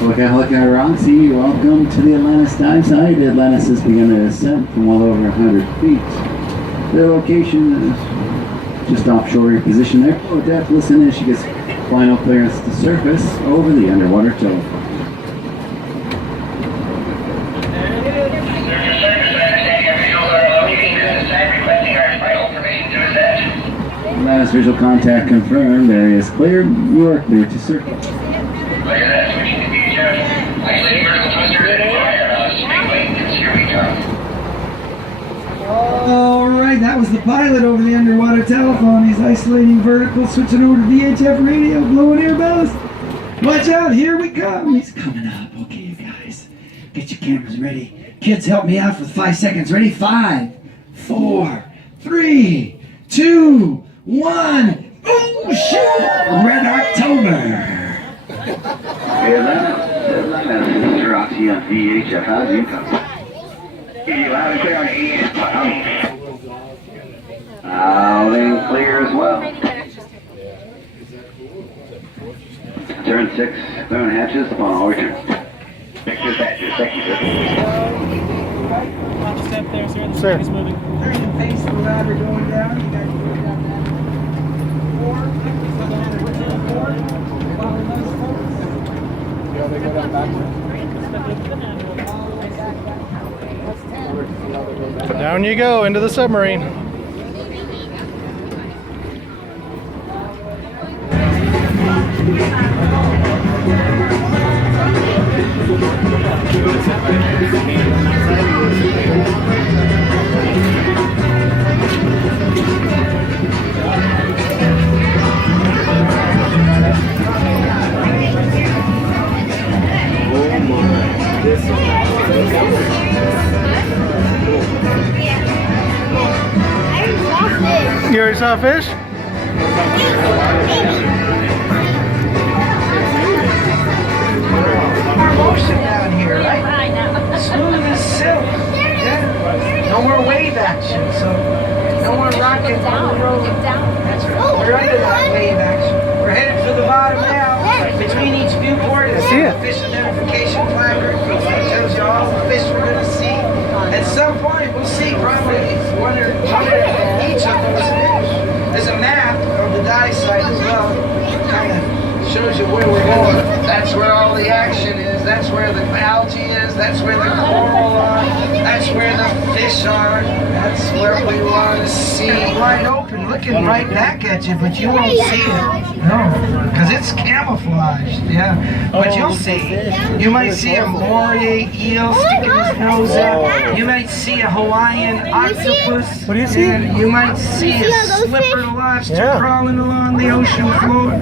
Hoka Roxy, welcome to the Atlantis dive site. Atlantis has begun a descent from well over 100 feet. The location is just offshore your position there. Oh, depth, listen in. She gets final clearance to surface over the underwater telephone. Atlantis visual contact confirmed. Area is clear. You are clear to circle. Alright, that was the pilot over the underwater telephone. He's isolating vertical, switching over to VHF radio, blowing air ballast. Watch out, here we come. He's coming up. Okay, you guys, get your cameras ready. Kids, help me out for 5 seconds. Ready? 5, 4, 3, 2, 1. Oh, shoot! Red October. Hey, Atlantis, this is Roxy on VHF. How's you come? Loud and clear on ES. Loud and clear as well. Turn 6, clearing hatches, upon all return. Pictures, hatches, thank you, Step there, sir. The train is moving. Turn the face of the ladder going down. You guys go down that. 4. Follow those folks. Yeah, they go down back. Down you go into the submarine. You already saw a fish? Motion down here, right? Smooth as silk. Yeah. No more wave action, so no more rocking on the road. That's right. We're under that wave action. We're headed for the bottom now. Between each viewport is a fish identification placard. It tells you all the fish we're going to see. At some point, we'll see probably one or each of those fish. There's a map of the dive site as well. Kind of shows you where we're going. That's where all the action is. That's where the algae is. That's where the coral are. That's where the fish are. That's where we want to see. Wide open, looking right back at you, but you won't see it. No, because it's camouflaged. Yeah, but you'll see. You might see a moray eel sticking his nose up. You might see a Hawaiian octopus. What do you see? And you might see a slipper lobster crawling along the ocean floor.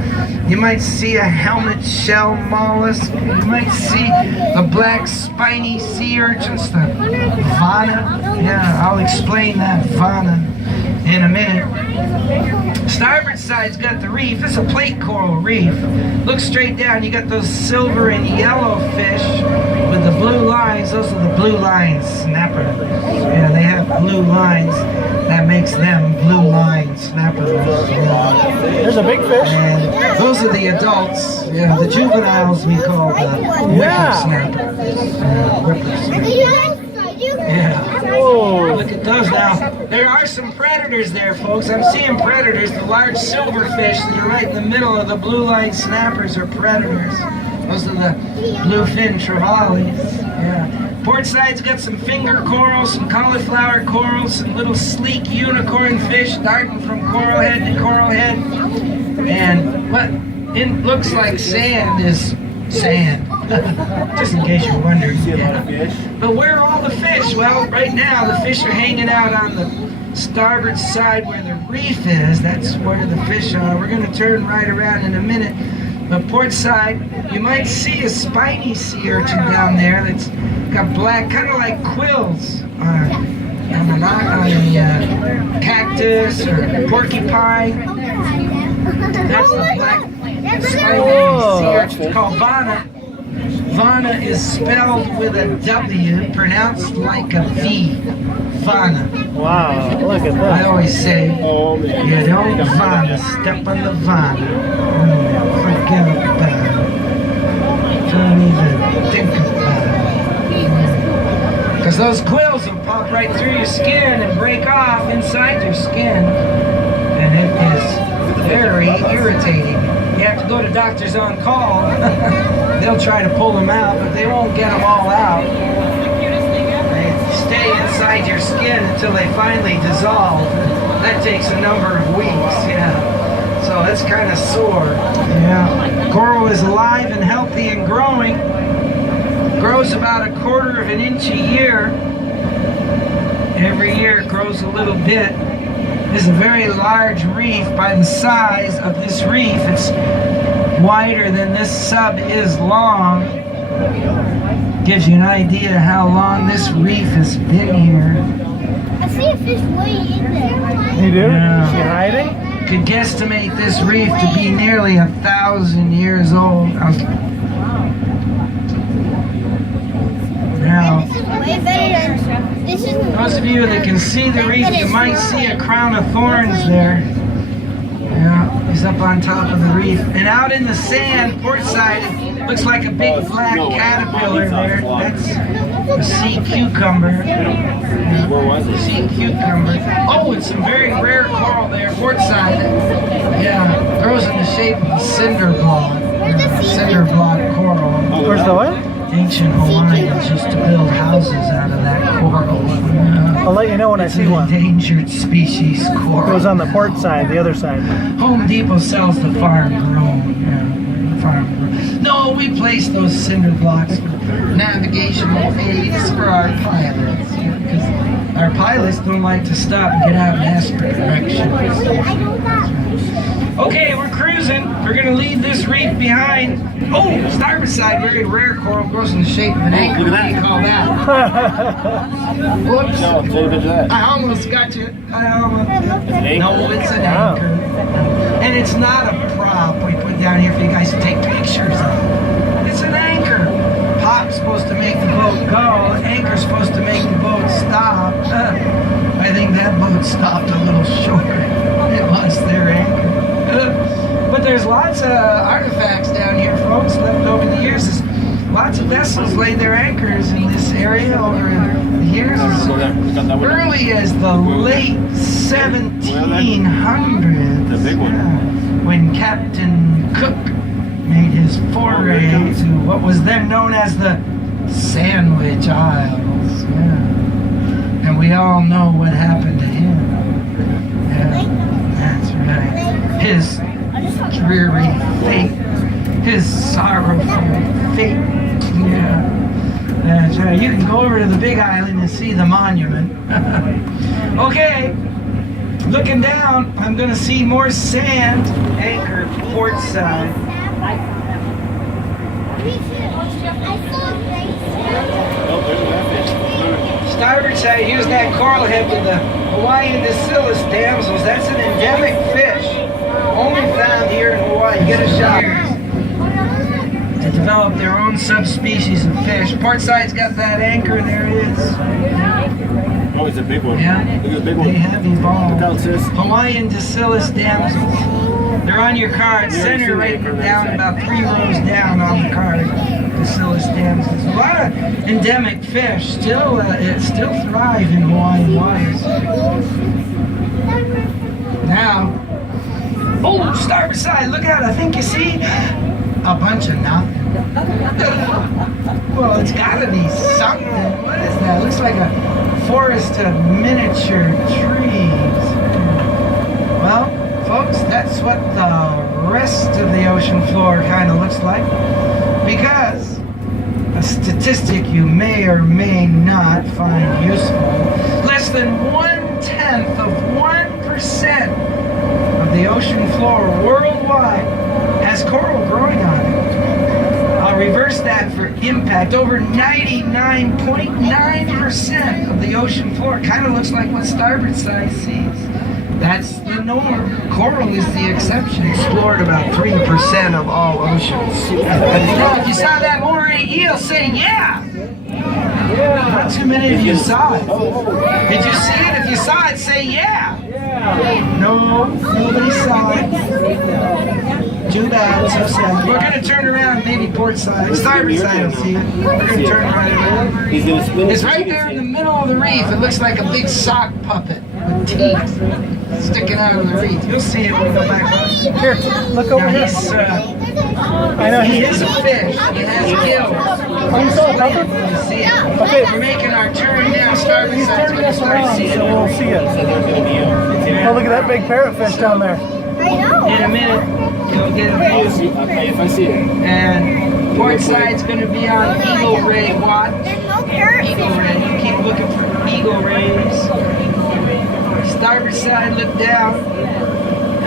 You might see a helmet shell mollusk. You might see a black spiny sea urchin stuff. Vana. Yeah, I'll explain that Vana in a minute. Starboard side's got the reef. This is a plate coral reef. Look straight down. You got those silver and yellow fish with the blue lines. Those are the blue line snappers. Yeah, they have blue lines. That makes them blue line snappers. Yeah. There's a big fish. And those are the adults. Yeah, the juveniles we call the whippersnappers. Whippersnappers. Yeah. Whoa. Look at those now. There are some predators there, folks. I'm seeing predators. The large silverfish that are right in the middle of the blue line snappers are predators. Those are the bluefin trevallies. Yeah. Port side's got some finger coral, some cauliflower coral, some little sleek unicorn fish darting from coral head to coral head. And what it looks like sand is sand. Just in case you're wondering. Yeah. But where are all the fish? Well, right now the fish are hanging out on the starboard side where the reef is. That's where the fish are. We're going to turn right around in a minute. But port side, you might see a spiny sea urchin down there that's got black, kind of like quills on a cactus or porcupine. That's the black spiny sea urchin. It's called Vana. Vana is spelled with a W, pronounced like a V. Vana. Wow, look at I that. always say, you don't Vana, step on the Vana. Forget about it. Don't even those quills will pop right through your skin and break off inside your skin. And it is very irritating. You have to go to doctors on call. They'll try to pull them out, but they won't get them all out. They stay inside your skin until they finally dissolve. That takes a number of weeks, yeah. So it's kind of sore. Yeah. Coral is alive and healthy and growing. Grows about 1/4 of an inch a year. Every year it grows a little bit. This is a very large reef. By the size of this reef, it's wider than this sub is long. Gives you an idea how long this reef has been here. I see a fish way in there. You do? Yeah. Is she hiding? Could guesstimate this reef to be nearly 1,000 years old. Now, This is way better than this is. those of you that can see the reef, you might see a crown of thorns there. Yeah, he's up on top of the reef. And out in the sand, port side, it looks like a big black caterpillar there. That's a sea cucumber. Sea cucumber. Oh, and some very rare coral there, port side. Yeah, grows in the shape of a cinder block. Cinder block coral. Where's the what? Ancient Hawaiians used to build houses out of that coral. I'll let you know when I see one. Endangered species It coral. was on the port side, the other side. Home Depot sells the farm grown. Yeah, farm grown. No, we place those cinder blocks for navigational aids for our pilots. Because our pilots don't like to stop and get out and ask for directions. Okay, we're cruising. We're going to leave this reef behind. Oh, starboard side, very rare coral, grows in the shape of an anchor. Look at that. What do you call that? Whoops. No, take a picture of that. I almost got you. I almost. anchor? No, it's an Wow. anchor. And it's not a prop we put down here for you guys to take pictures of. It's an anchor. Pop's supposed to make the boat go. Anchor's supposed to make the boat stop. I think that boat stopped a little short. It lost their anchor. But there's lots of artifacts down here, folks, left over the years. There's lots of vessels laid their anchors in this area over the years. As early as the late 1700s. The big one. Yeah, when Captain Cook made his foray to what was then known as the Sandwich Isles. Yeah. And we all know what happened to him. Yeah, that's right. His dreary fate, his sorrowful fate. Yeah, that's right. You can go over to the Big Island and see the monument. Okay, looking down, I'm going to see more sand anchored port side. Starboard side, here's that coral head with the Hawaiian Dacilus damsels. That's an endemic fish. Only found here in Hawaii. Get a shot. To develop their own subspecies of fish. Port side's got that anchor. There it is. Oh, it's a big one. Yeah, Look at the big they one. have evolved. Look how it says. Hawaiian Dacilus damsels. They're on your card. Center right down, about 3 rows down on the card. Dacilus damsels. A lot of endemic fish still thrive in Hawaiian waters. Now, oh, starboard side, look out, I think you see a bunch of nothing. Well, it's gotta be something. What is that? Looks like a forest of miniature trees. Well, folks, that's what the rest of the ocean floor kind of looks like. Because a statistic you may or may not find useful, less than 1/10 of 1% of the ocean floor worldwide has coral growing on it. I'll reverse that for impact. Over 99.9% of the ocean floor kind of looks like what starboard side sees. That's the norm. Coral is the exception. Explored about 3% of all oceans. Now, if you saw that moray eel, say yeah. Not too many of you saw it. Did you see it? If you saw it, say yeah. No, nobody saw it. Too bad. So sad. We're gonna turn around, maybe port side, starboard side. I'll see. We're gonna turn right around. He's gonna spin. It's right there in the middle of the reef. It looks like a big sock puppet with teeth sticking out of the reef. You'll see it when we go back. Here, look over Now here. he's, I know he he's. is a fish. He has gills. Oh, you saw a puppet? You see it. Okay. We're making our turn now. Starboard He's side. turning us Start around, seeing so it. we'll see it. So there's gonna be a. Oh, look at that big parrotfish down there. I know. In a minute, you'll get a view. Okay, if I see it. And port side's going to be on Eagle Ray watch. There's no parrot Eagle Ray. You keep looking for Eagle Rays. Starboard side, look down.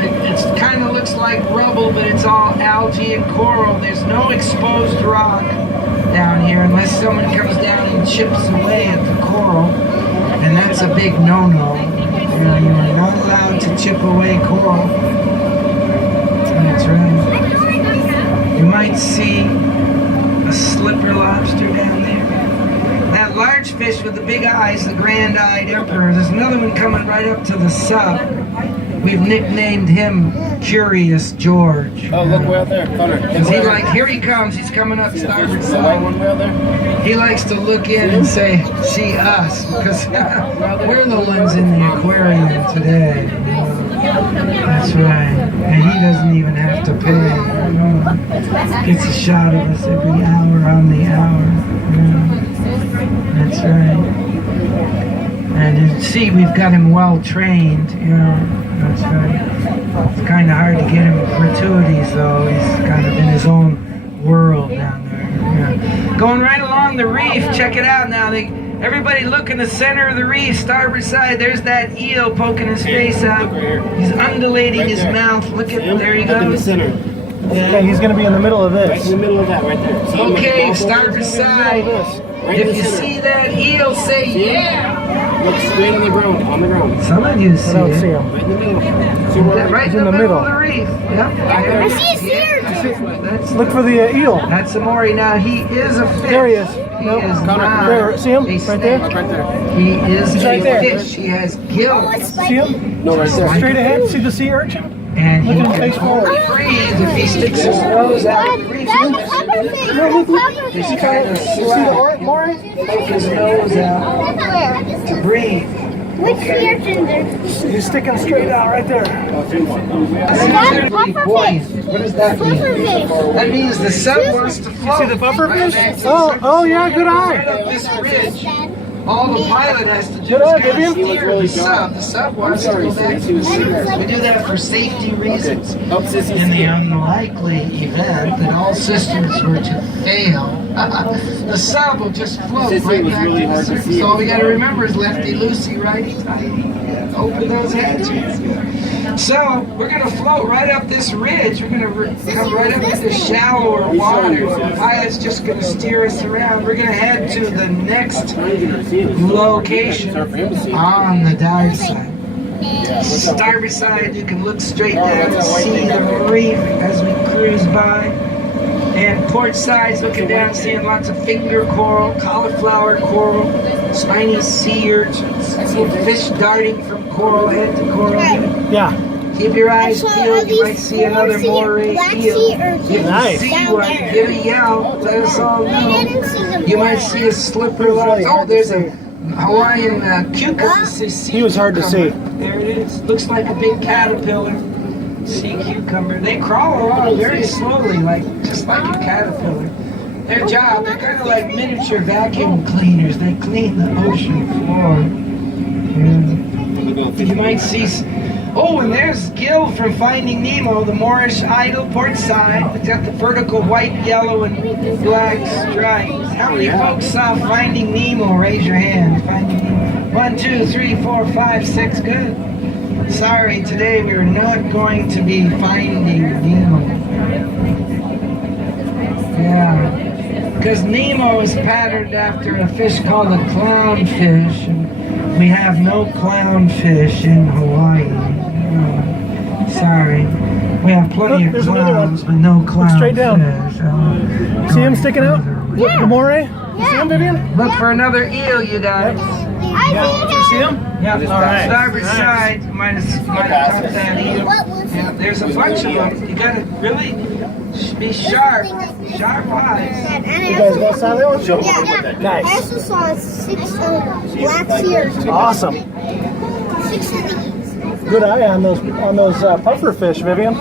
It kind of looks like rubble, but it's all algae and coral. There's no exposed rock down here unless someone comes down and chips away at the coral. And that's a big no-no. You know, you're not allowed to chip away coral. That's right. You might see a slipper lobster down there. That large fish with the big eyes, the grand-eyed emperor. There's another one coming right up to the sub. We've nicknamed him Curious George. Oh, look way out there, Connor. Because he here he comes. He's coming up starboard The white one side. way out there. He likes to look in and say, "See us," because we're the ones in the aquarium today. That's right. And he doesn't even have to pay. Gets a shot of us every hour on the hour. That's right. And you see, we've got him well trained. That's right. It's kind of hard to get him gratuities, though. He's kind of in his own world down there. Yeah. Going right along the reef. Check it out now. Everybody look in the center of the reef, starboard side. There's that eel poking his face out. He's undulating his mouth. Look at there he Look in the goes. center. Okay, he's going to be in the middle of Right this. in the middle of that, right there. See him Okay, like starboard side. Right in If the you center. see that eel, say yeah. Look straight on the ground. On the ground. Some of you see I don't it. see him. Right in the middle. See where Right He's in the middle of the reef. Yep. I see a sea urchin. That's Look for the eel. That's a Maury. Now he is a fish. There he is. He Nope. is Connor, not There, see him? a Right snake. there? Look right there. He is He's a right there. fish. He has gills. Oh, it's See spiky. him? No, right there. Straight ahead. See the sea urchin? And he Look at his face can forward. only breathe if he sticks his nose out of the reef. That's a pufferfish. He's Pufferfish. kind of See the slack. Maury? Poke his nose out Where? to breathe. Which sea urchin there? He's sticking straight out right there. That's pufferfish. What does that mean? Pufferfish. That means the sub wants to float. See the pufferfish? Right? Oh yeah, good Right eye. up this ridge. All the pilot has to do Good is eye, kind of Vivian. steer the sub. The sub wants to go back to the sea. We do that for safety reasons. Up, sissy. In the unlikely event that all systems were to fail, the sub will just float Sissy right was back really to the hard to surface. see. So all we got to remember is lefty loosey, righty tighty. Open those hatches. So we're going to float right up this ridge. We're going to come right up to the shallower water. The pilot's just going to steer us around. We're going to head to the next location on the dive side. Starboard side, you can look straight down to see the reef as we cruise by. And port side's looking down, seeing lots of finger coral, cauliflower coral, spiny sea urchins, fish darting from coral head to coral head. Yeah. Keep your eyes I saw peeled, at you might least see another 4 moray black eel. sea If urchins you Nice. see down one, there. give a yell, let us all I know. didn't see them. You might see a slipper lobster. Oh, there's a Hawaiian cucumber. He was hard to see. There it is. Looks like a big caterpillar. Sea cucumber. They crawl along very slowly, just like a caterpillar. Their job, they're kind of like miniature vacuum cleaners. They clean the ocean floor. Yeah. You might see. Oh, and there's Gil from Finding Nemo, the Moorish idol port side. It's got the vertical white, yellow, and black stripes. How many folks saw Finding Nemo? Raise your hand. Finding Nemo. 1, 2, 3, 4, 5, 6. Good. Sorry, today we are not going to be Finding Nemo. Yeah. Because Nemo is patterned after a fish called a clownfish, and we have no clownfish in Hawaii. Oh, sorry. We have plenty Look, there's of another clowns, one. but no clownfish. straight down. See him sticking out? The moray? You see him, Vivian? Look for another eel, you guys. You see him? Yeah, All right. starboard Nice. side. Might have caught that eel. What was Yeah, there's a bunch of them. You gotta really be sharp. Sharp eyes. And You guys go saw that one? yeah. Nice. I also saw 6 black seals. Awesome. 6 of these. Good eye on those puffer fish, Vivian.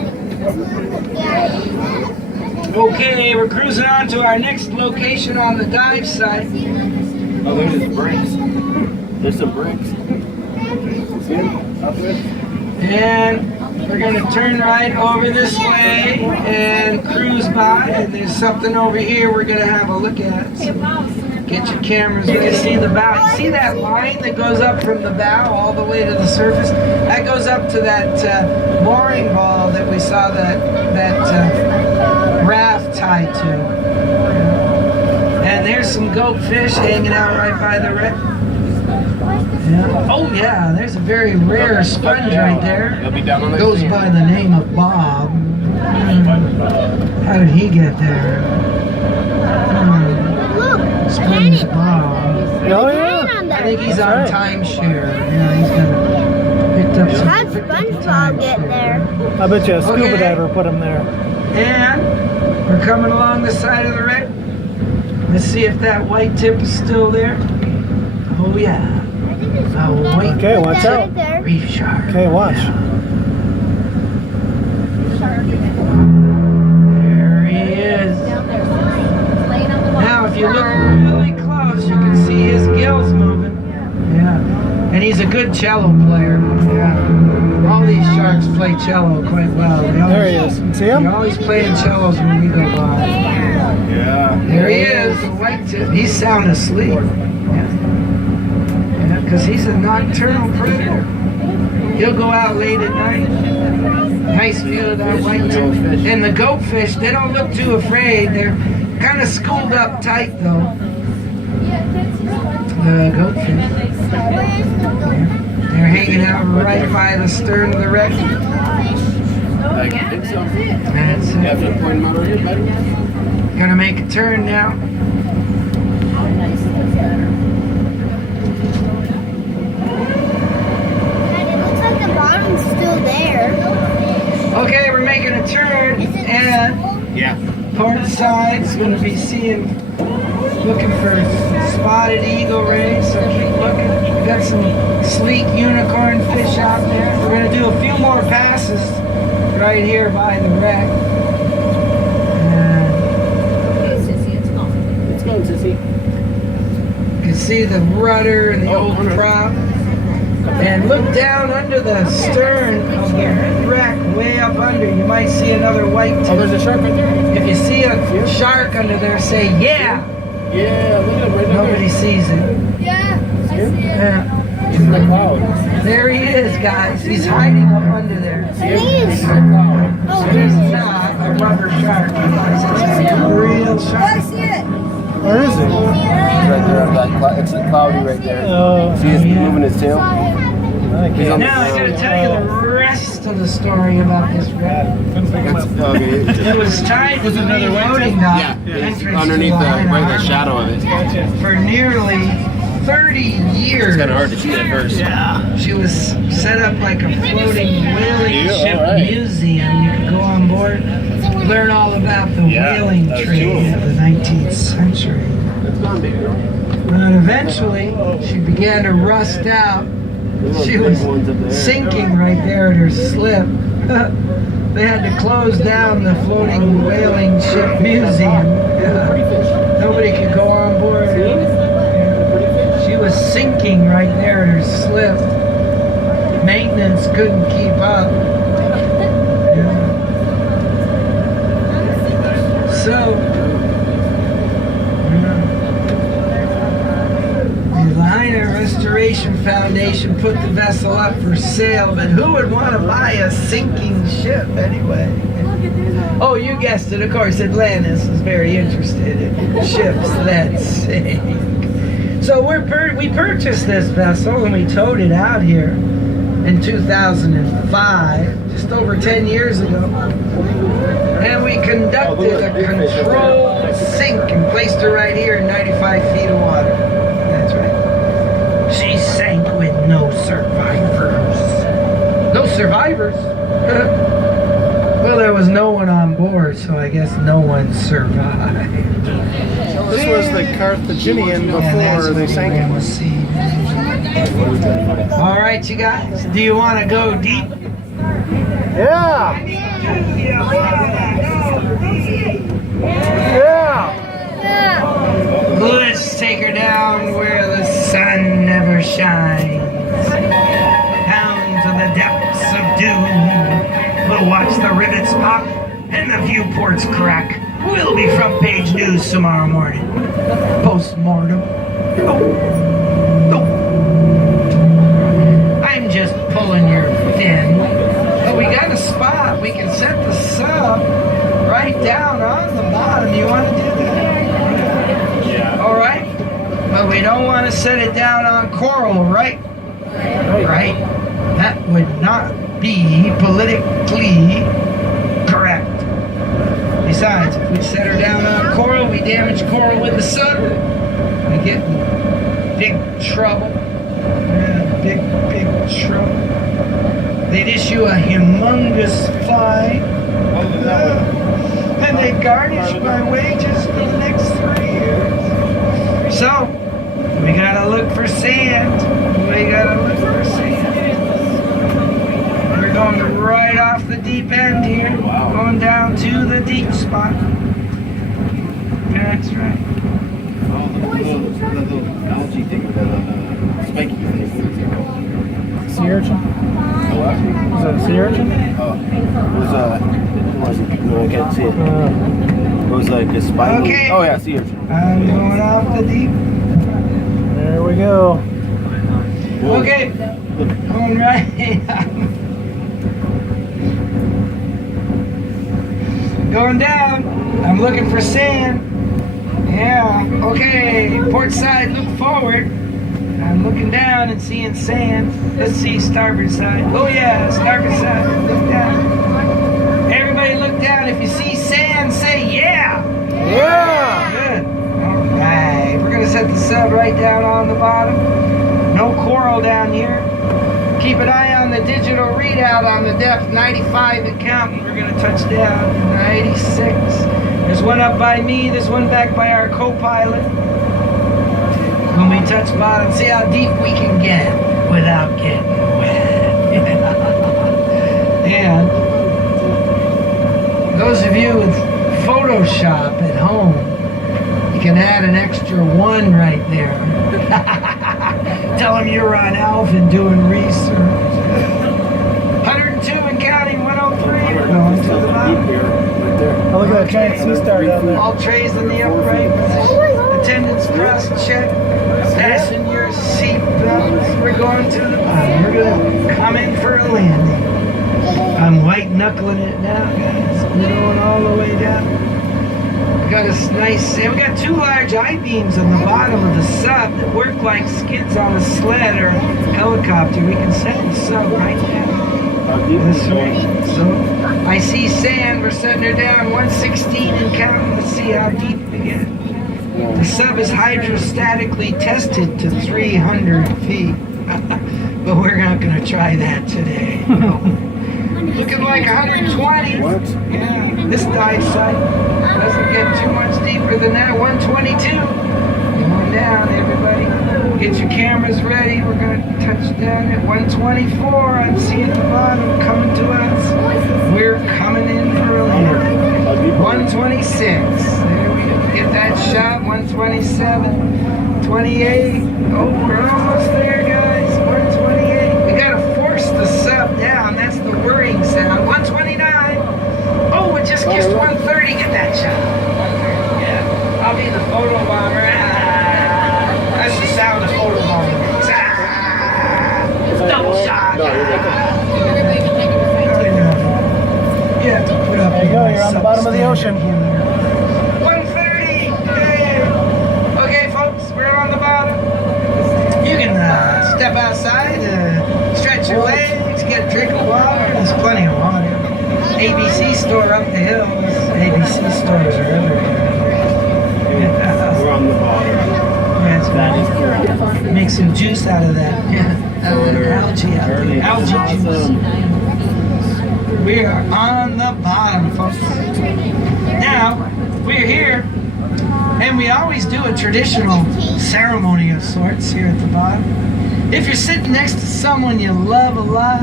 Okay, we're cruising on to our next location on the dive site. Oh, there's just bricks. There's some bricks. See them? Up there? And we're going to turn right over this way and cruise by. And there's something over here we're going to have a look at. So get your cameras ready to see the bow. See that line that goes up from the bow all the way to the surface? That goes up to that mooring ball that we saw that raft tied to. And there's some goat fish hanging out right by the wreck. Yeah. Oh yeah, there's a very rare sponge right there. They'll be down on the Goes scene. by the name of Bob. How did he get there? Look, Sponge Bob. Oh yeah. I think he's on That's right. timeshare. Yeah, he's got picked up some. how'd SpongeBob get there? I bet you a scuba Okay. diver put him there. And we're coming along the side of the wreck. Let's see if that white tip is still there. Oh yeah. A white Okay, watch out. Right there. reef shark. Okay, watch. There he is. Now, if you look really close, you can see his gills moving. Yeah. And he's a good cello player. Yeah. All these sharks play cello quite well. There he is. See him? They're always playing cellos when we go by. Yeah. There he is, the white tip. He's sound asleep. Yeah, because he's a nocturnal predator. He'll go out late at night. Nice view of that white tip. And the goatfish, they don't look too afraid. They're kind of schooled up tight though. The goatfish. They're hanging out right by the stern of the wreck. I think so. That's You have it. to point them out over here, buddy. Gonna make a turn now. It looks like the bottom's still there. Okay, we're making a turn and Yeah. port side's gonna be looking for spotted eagle rays, so keep looking. We got some sleek unicorn fish out there. We're gonna do a few more passes right here by the wreck. And It's going, Sissy. you can see the rudder and the old prop. And look down under the stern of the wreck, way up under. You might see another white Oh, tip. there's a shark right there. If you see a shark under there, say yeah. Yeah, look at him right there. Nobody sees it. Yeah, I see it. Yeah. He's in the cloud. There he is, guys. He's hiding up under there. I think it's. He's in the cloud. Oh, There's not a rubber shark. It's a real shark. see it. Where is he? He's right there on that cloud. It's cloudy right there. Oh, See he's moving his tail? I He's on can't. the Now I gotta tell you the rest of the story about this wreck. That's, okay. It was tied to the main loading dock Yeah, it's entrance underneath to the, Lahaina right the Harbor shadow of it. for nearly 30 years. It's kind of hard to see at first. Yeah. She was set up like a floating whaling Yeah, ship alright. museum. You could go on board, learn all about the whaling that's trade cool. of the 19th century. It's gone, baby. But eventually, she began to rust out. She was sinking right there at her slip. They had to close down the floating whaling ship museum. Nobody could go on board. She was sinking right there at her slip. Maintenance couldn't keep up. So, the Lahaina Restoration Foundation put the vessel up for sale, but who would want to buy a sinking ship anyway? Oh, you guessed it, of course, Atlantis is very interested in ships that sink. So we purchased this vessel and we towed it out here in 2005, just over 10 years ago. And we conducted a controlled sink and placed her right here in 95 feet of water. That's right. She sank with no survivors. No survivors? before, so I guess no one survived. This was the Carthaginian And that's before they what sank we're gonna it. see. All right, you guys. Do you want to go deep? Yeah! Yeah! Let's take her down where the sun never shines. Down to the depths of doom. We'll watch the rivets pop and the viewports crack. We'll be front page news tomorrow morning. Post-mortem. I'm just pulling your fin. But we got a spot. We can set the sub right down on the bottom. You want to do that? Yeah. All right. But we don't want to set it down on coral, right? Right. That would not be politically correct. Besides, if we set her down on coral, we damage coral with the sub. We get in big trouble. Yeah, big trouble. They'd issue a humongous fine. And they'd garnish my wages for the next 3 years. So, we gotta look for sand. We gotta look for sand. We're going right off the deep end here. Going down to the deep spot. That's right. Oh, the little algae thing with the spiky thing. Sea urchin? What? Was that a sea urchin? Oh, it was no, I can't see it. It was like a spiky. Okay. Oh yeah, sea urchin. I'm going off the deep. There we go. Okay. Going right. Going down. I'm looking for sand. Yeah. Okay. Port side, look forward. I'm looking down and seeing sand. Let's see starboard side. Oh yeah, starboard side. Look down. Everybody look down. If you see sand, say yeah. Yeah! Good. All right. We're going to set the sub right down on the bottom. No coral down here. Keep an eye on the digital readout on the depth, 95 and counting. We're going to touch down 96. There's one up by me. There's one back by our co-pilot. When we touch bottom, see how deep we can get without getting wet. And those of you with Photoshop at home, you can add an extra 1 right there. Tell them you're on Alvin doing research. 102 and counting, 103. We're going to the bottom. Oh, look at that giant sea star down there. All trays in the upright position. Attendance cross check. Fasten your seatbelts. We're going to the bottom. We're going to come in for a landing. I'm white knuckling it now, guys. We're going all the way down. We got a nice, we got 2 large I-beams on the bottom of the sub that work like skids on a sled or helicopter. We can set the sub right down. This way. So I see sand. We're setting her down 116 and counting. Let's see how deep we get. The sub is hydrostatically tested to 300 feet. But we're not going to try that today. Looking like 120. What? Yeah, this dive site doesn't get too much deeper than that. 122. Going down, everybody. Get your cameras ready. We're going to touch down at 124. I'm seeing the bottom coming to us. We're coming in for a landing. 126. There we go. Get that shot. 127. 28. Oh, we're almost there, guys. 128. We got to force the sub down. That's the worrying sound. 129. Oh, it just kissed 130. Get that shot. 130. Yeah. I'll be the photo bomber. That's the sound of photo bomber. Double shot. You have to put up. There you go, you're on the bottom of the ocean. 130. Hey. Okay, folks, we're on the bottom. You can step outside, stretch your legs, get a drink of water. There's plenty of water. ABC store up the hill. ABC stores are everywhere. We're on the bottom. That's right. Make some juice out of that. Yeah. Algae out there. Algae juice. We are on the bottom, folks. Now, we're here, and we always do a traditional ceremony of sorts here at the bottom. If you're sitting next to someone you love a lot,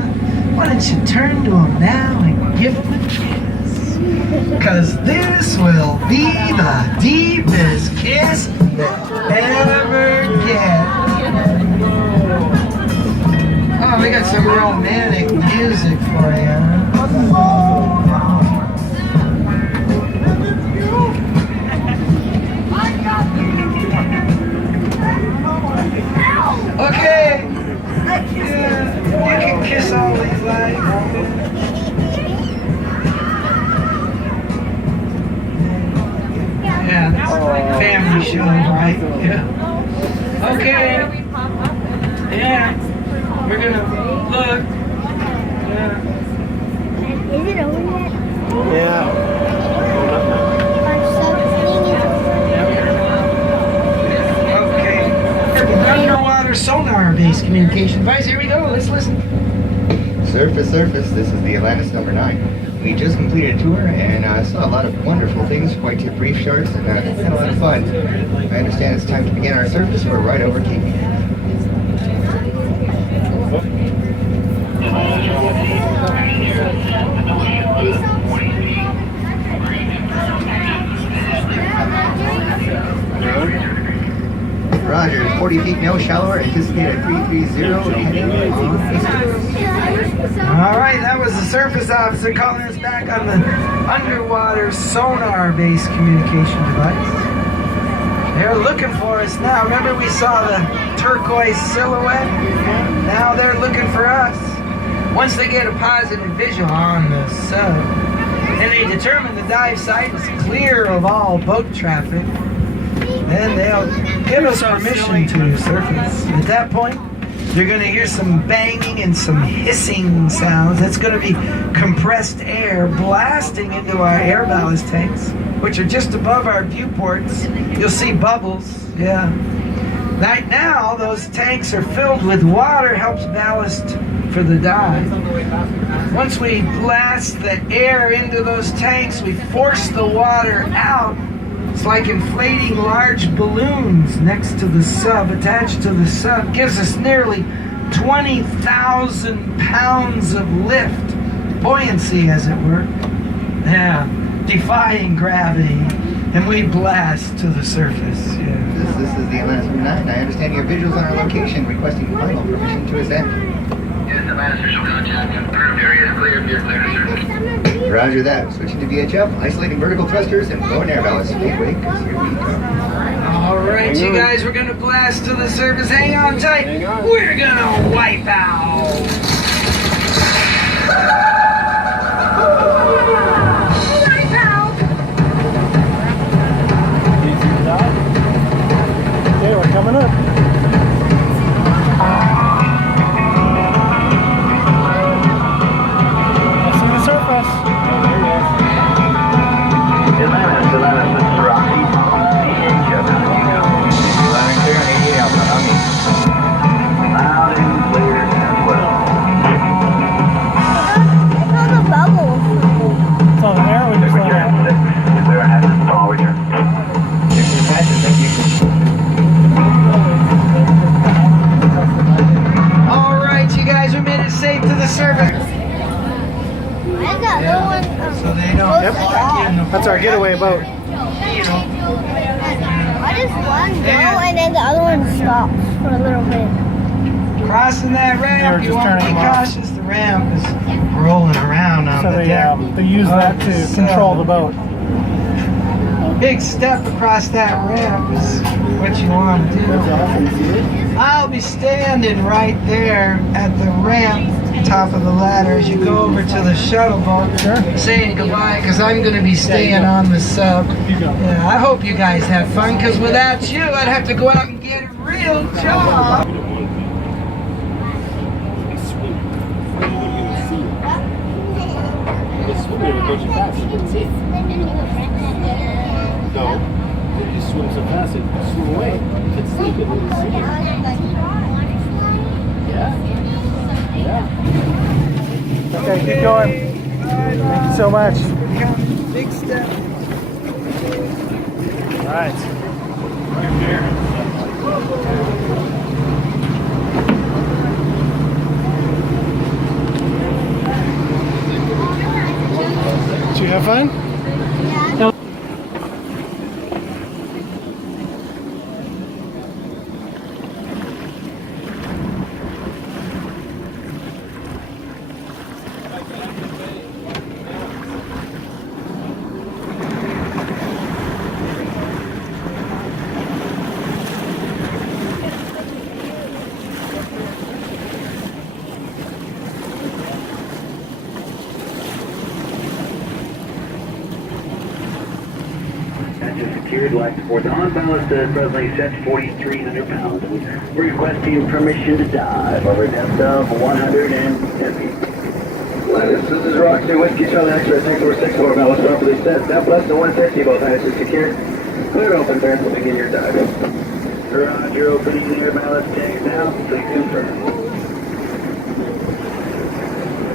why don't you turn to them now and give them a kiss? Because this will be the deepest kiss they'll ever get. Oh, we got some romantic music for you. Okay. Yeah, you can kiss all these like. Yeah, that's a family show, right? Yeah. Okay. Yeah. We're gonna look. Yeah. Is it over yet? Yeah. Okay. Underwater sonar-based communication device. Here we go. Let's listen. Surface, this is the Atlantis number 9. We just completed a tour and saw a lot of wonderful things, quite tip reef sharks, and had a lot of fun. I understand it's time to begin our surface. We're right over Cape. Roger, 40 feet no shallower, anticipated 330 heading on the surface. All right, that was the surface officer calling us back on the underwater sonar-based communication device. They're looking for us now. Remember we saw the turquoise silhouette? Now they're looking for us. Once they get a positive visual on the sub, and they determine the dive site is clear of all boat traffic, then they'll give us permission to surface. At that point, you're going to hear some banging and some hissing sounds. It's going to be compressed air blasting into our air ballast tanks, which are just above our viewports. You'll see bubbles, yeah. Right now, those tanks are filled with water, helps ballast for the dive. Once we blast the air into those tanks, we force the water out. It's like inflating large balloons next to the sub, attached to the sub. Gives us nearly 20,000 pounds of lift, buoyancy as it were. Yeah, defying gravity. And we blast to the surface. Yeah. This is the Atlantis number 9. I understand your visuals on our location, requesting final permission to ascend. Yes, Atlantis visual contact confirmed. Area is clear. You're clear, sir. Roger that. Switching to VHF, isolating vertical thrusters and blowing air ballast. Gateway, because here we go. All right, you guys, we're gonna blast to the surface. Hang on tight. We're gonna wipe out. Okay, we're coming up. I see the surface. Atlantis, this is Rocky. Loud and clear on 88 Alpha, on me. Loud and clear as well. It's all the bubbles. It's on the air we just let out. Clear and has all return. Thank you. All right, you guys, we made it safe to the surface. I got no one. So they don't. Yep. That's our getaway boat. I just one go and then the other one stops for a little bit. Crossing that They were ramp, you just want to be turning them off. cautious. The ramp is rolling around on So the deck. they use that to control the boat. Big step across that ramp is what you want to do. I'll be standing right there at the ramp, top of the ladder, as you go over to the shuttle boat, saying goodbye, because I'm going to be staying on the sub. Yeah, I hope you guys had fun, because without you, I'd have to go out and get a real job. No, you just swim so fast it swim away. If it's sleeping, then you see it. Yeah. Okay, keep going. Thank you so much. Big step. Did you have fun? Secured, life support on ballast presently set 4,300 pounds. We're requesting permission to dive over a depth of 110 feet. Linus, this is Roxy Whiskey Charlie X-ray 6464 ballast properly set. Depth less than 150, both harnesses secured. Clear open, bear to begin your dive. Roger, opening your ballast tanks now. Please confirm.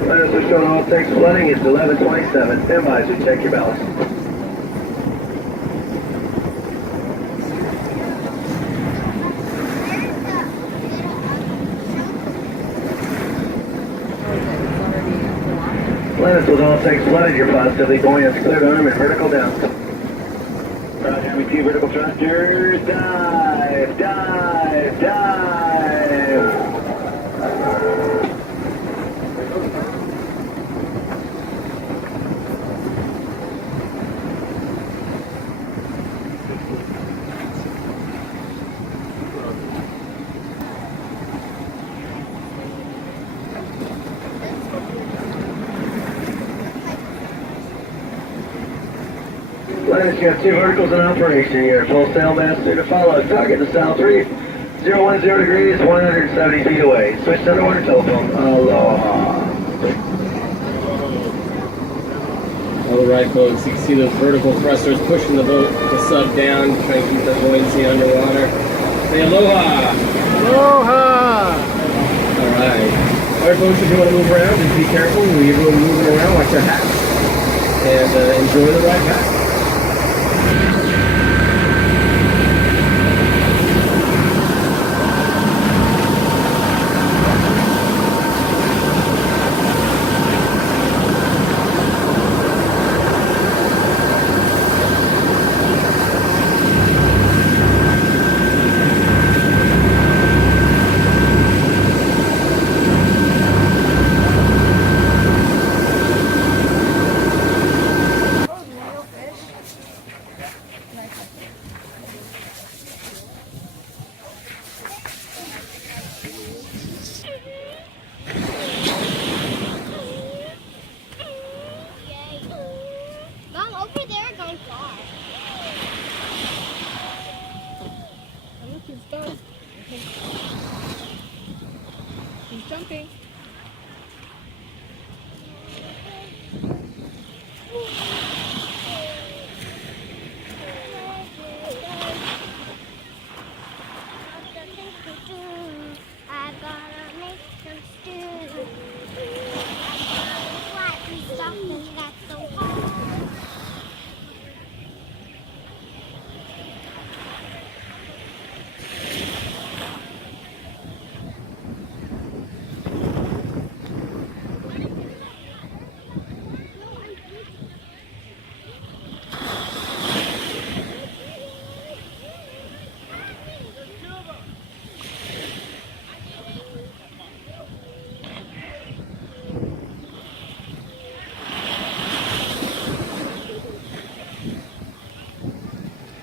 Linus, we're showing all tanks flooding. It's 11:27. Stand by as we check your ballast. Linus, with all tanks flooded, you're positively buoyant. Cleared arm and vertical down. Roger, having 2 vertical thrusters. Dive, dive, dive. Linus, you have 2 verticals in operation here. Full sail master to follow. Target to south 3010 degrees, 170 feet away. Switch to underwater telephone. Aloha. All right, folks. You can see those vertical thrusters pushing the boat, the sub down, trying to keep the buoyancy underwater. Say aloha. Aloha! All right. All right, folks. If you want to move around, just be careful. When you're moving around, watch your hats, and enjoy the ride back. Mom, over there going far. Look, he's done. He's jumping.